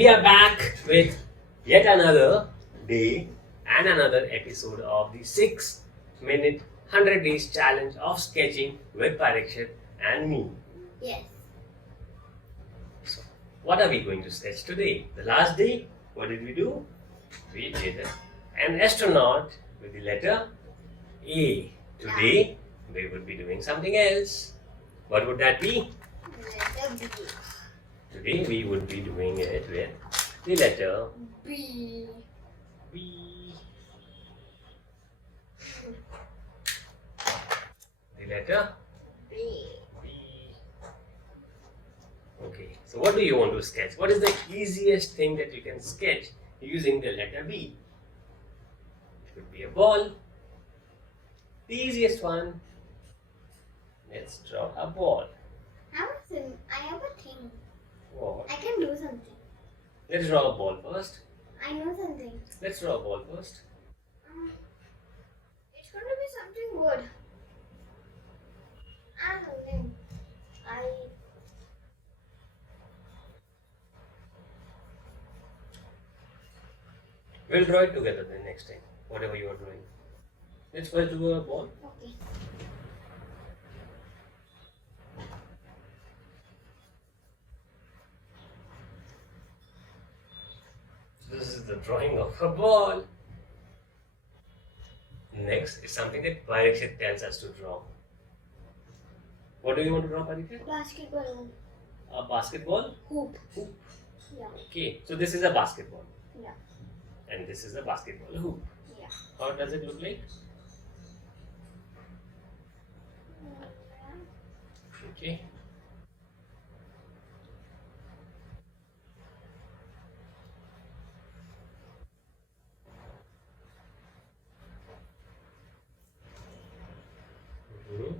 We are back with yet another day and another episode of the 6-minute 100 days challenge of sketching with Parikshit and me. Yes. So, what are we going to sketch today? The last day, what did we do? We did an astronaut with the letter A. Today, we would be doing something else. What would that be? Letter B. Today, we would be doing it with the letter B. B. The letter B. B. Okay, so what do you want to sketch? What is the easiest thing that you can sketch using the letter B? It could be a ball. The easiest one. Let's draw a ball. I have a thing. What? I can do something. Let's draw a ball first. I know something. Let's draw a ball first. It's going to be something good. And something. We'll draw it together the next time, whatever you are drawing. Let's first do a ball. Okay. This is the drawing of a ball. Next is something that Parikshit tells us to draw. What do you want to draw, Parikshit? Basketball. A basketball? Hoop. Hoop. Yeah. Okay, so this is a basketball. Yeah. And this is a basketball hoop. Yeah. How does it look like? Okay. Mhm.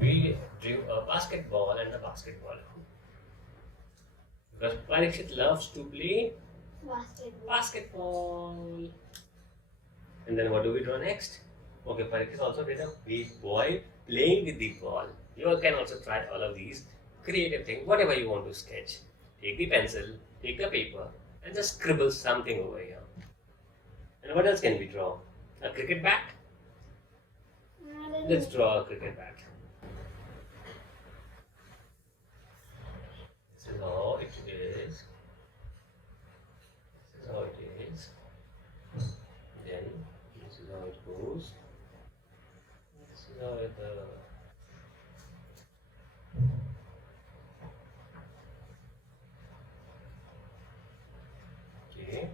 We drew a basketball and a basketball hoop. Because Parikshit loves to play Basketball. basketball. And then what do we draw next? Okay, Parikshit also did a big boy playing with the ball. You can also try all of these creative things, whatever you want to sketch. Take the pencil, take the paper, and just scribble something over here. And what else can we draw? A cricket bat? Let's draw a cricket bat. This is how it is. This is how it is. Then this is how it goes. This is how it. Okay.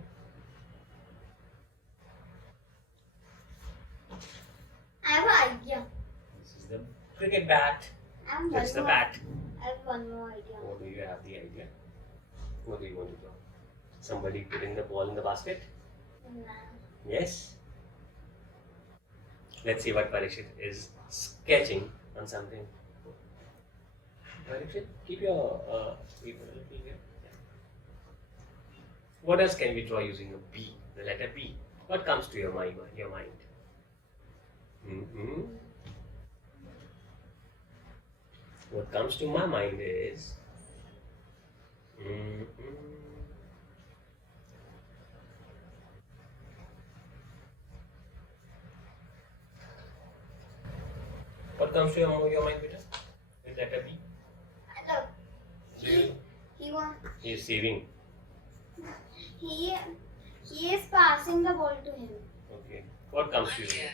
I have an idea. This is the cricket bat. That's the bat. I have one more idea. What do you have the idea? What do you want to draw? Somebody putting the ball in the basket? No. Yes. Let's see what Parikshit is sketching on something. Parikshit, keep your paper a little here. Yeah. What else can we draw using a B? The letter B. What comes to your mind? Mm-hmm. What comes to my mind is what comes to your mind, Peter? With letter B? Look. Do He wants. he is saving. He is passing the ball to him. Okay. What comes to you?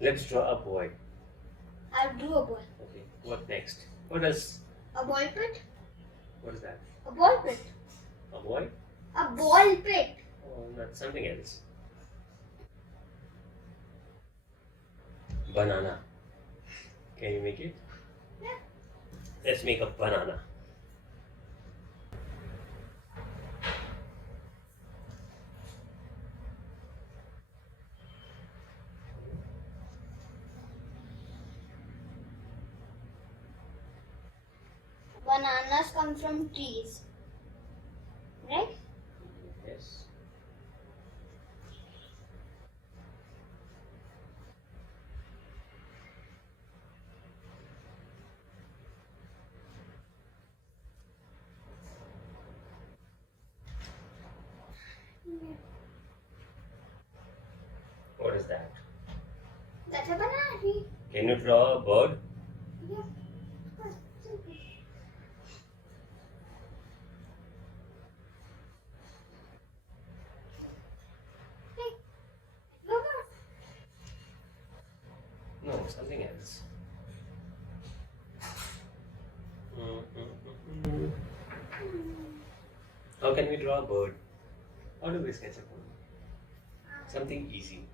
Let's draw a boy. I'll do a ball. Okay. What next? What else? A ball pit. What is that? A ball pit. A boy? A ball pit. Oh, not something else. Banana. Can you make it? Yeah. Let's make a banana. Bananas come from trees. Right? Yes. What is that? That's a banana tree. Can you draw a bird? Yeah. Of course. Hey. Look. No, something else. How can we draw a bird? How do we sketch a bird? Something easy.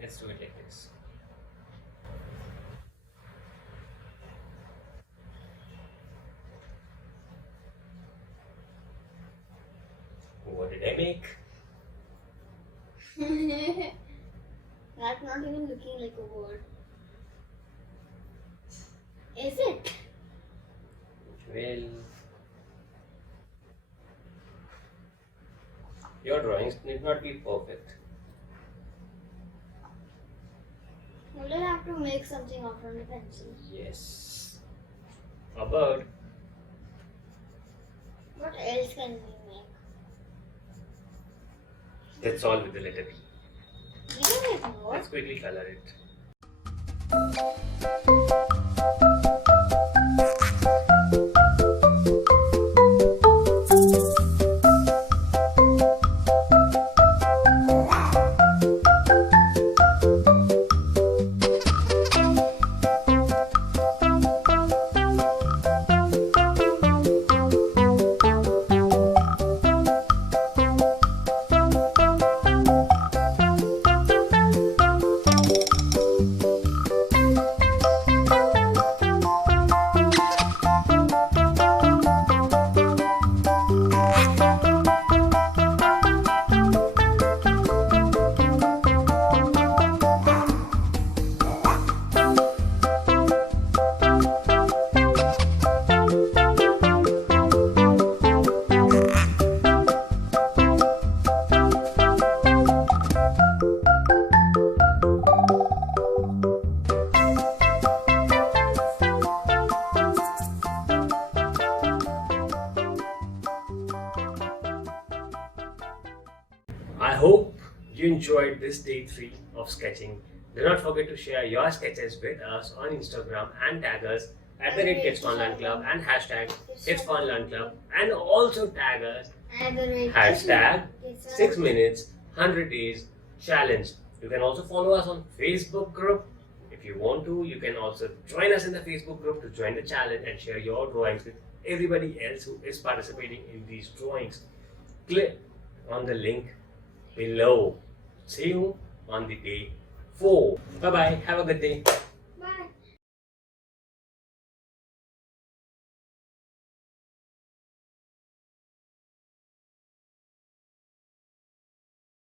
Let's do it like this. What did I make? That's not even looking like a word. Is it? Well, your drawings need not be perfect. We'll just have to make something out from the pencil. Yes. A bird. What else can we make? That's all with the letter B. We can make more. Let's quickly color it. I hope you enjoyed this day 3 of sketching. Do not forget to share your sketches with us on Instagram and tag us at the Kids Fun Learn Club and hashtag Kids Fun Learn Club, and also tag us hashtag 6 minutes 100 days challenge. You can also follow us on Facebook group. If you want to, you can also join us in the Facebook group to join the challenge and share your drawings with everybody else who is participating in these drawings. Click on the link below. See you on the day 4. Bye bye. Have a good day.